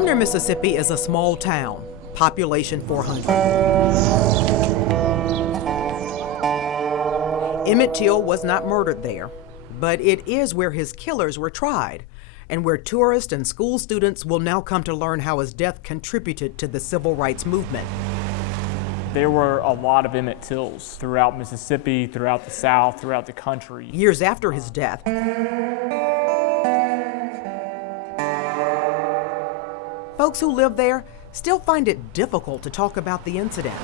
Sumner, Mississippi is a small town, population 400. Emmett Till was not murdered there, but it is where his killers were tried, and where tourists and school students will now come to learn how his death contributed to the civil rights movement. There were a lot of Emmett Tills throughout Mississippi, throughout the South, throughout the country. Years after his death, folks who live there still find it difficult to talk about the incident.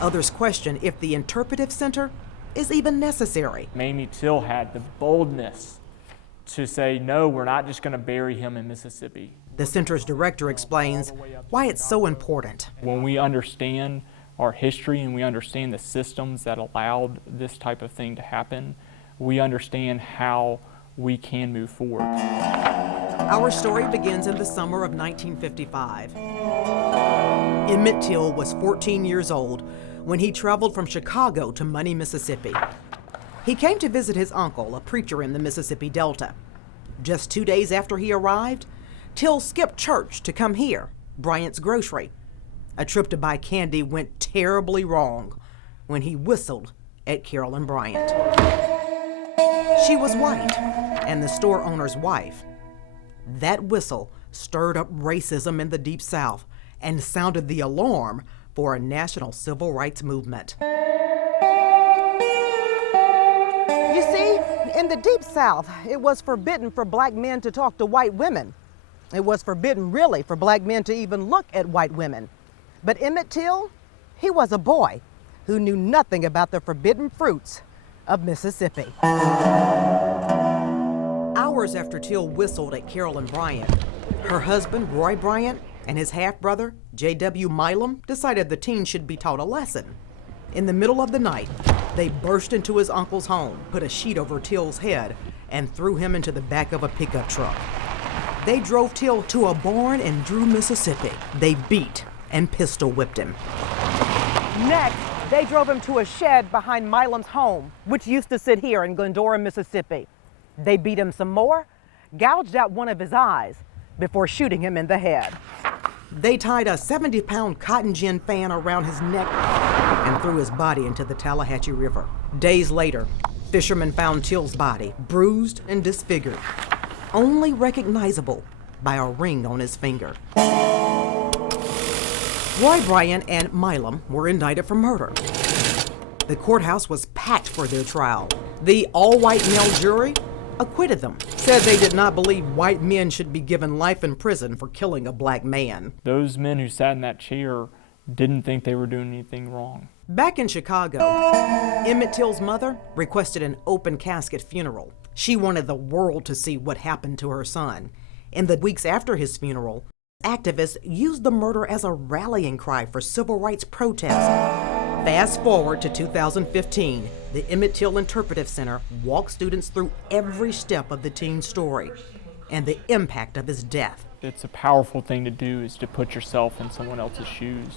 Others question if the Interpretive Center is even necessary. Mamie Till had the boldness to say, no, we're not just going to bury him in Mississippi. The center's director explains why it's so important. When we understand our history and we understand the systems that allowed this type of thing to happen, we understand how we can move forward. Our story begins in the summer of 1955. Emmett Till was 14 years old when he traveled from Chicago to Money, Mississippi. He came to visit his uncle, a preacher in the Mississippi Delta. Just 2 days after he arrived, Till skipped church to come here, Bryant's Grocery. A trip to buy candy went terribly wrong when he whistled at Carolyn Bryant. She was white and the store owner's wife. That whistle stirred up racism in the Deep South and sounded the alarm for a national civil rights movement. You see, in the Deep South, it was forbidden for black men to talk to white women. It was forbidden, really, for black men to even look at white women. But Emmett Till, he was a boy who knew nothing about the forbidden fruits of Mississippi. Hours after Till whistled at Carolyn Bryant, her husband, Roy Bryant, and his half-brother, J.W. Milam, decided the teen should be taught a lesson. In the middle of the night, they burst into his uncle's home, put a sheet over Till's head, and threw him into the back of a pickup truck. They drove Till to a barn in Drew, Mississippi. They beat and pistol whipped him. Next, they drove him to a shed behind Milam's home, which used to sit here in Glendora, Mississippi. They beat him some more, gouged out one of his eyes before shooting him in the head. They tied a 70-pound cotton gin fan around his neck and threw his body into the Tallahatchie River. Days later, fishermen found Till's body, bruised and disfigured, only recognizable by a ring on his finger. Roy Bryant and Milam were indicted for murder. The courthouse was packed for their trial. The all-white male jury acquitted them, said they did not believe white men should be given life in prison for killing a black man. Those men who sat in that chair didn't think they were doing anything wrong. Back in Chicago, Emmett Till's mother requested an open casket funeral. She wanted the world to see what happened to her son. In the weeks after his funeral, activists used the murder as a rallying cry for civil rights protests. Fast forward to 2015, the Emmett Till Interpretive Center walked students through every step of the teen's story and the impact of his death. It's a powerful thing to do, is to put yourself in someone else's shoes.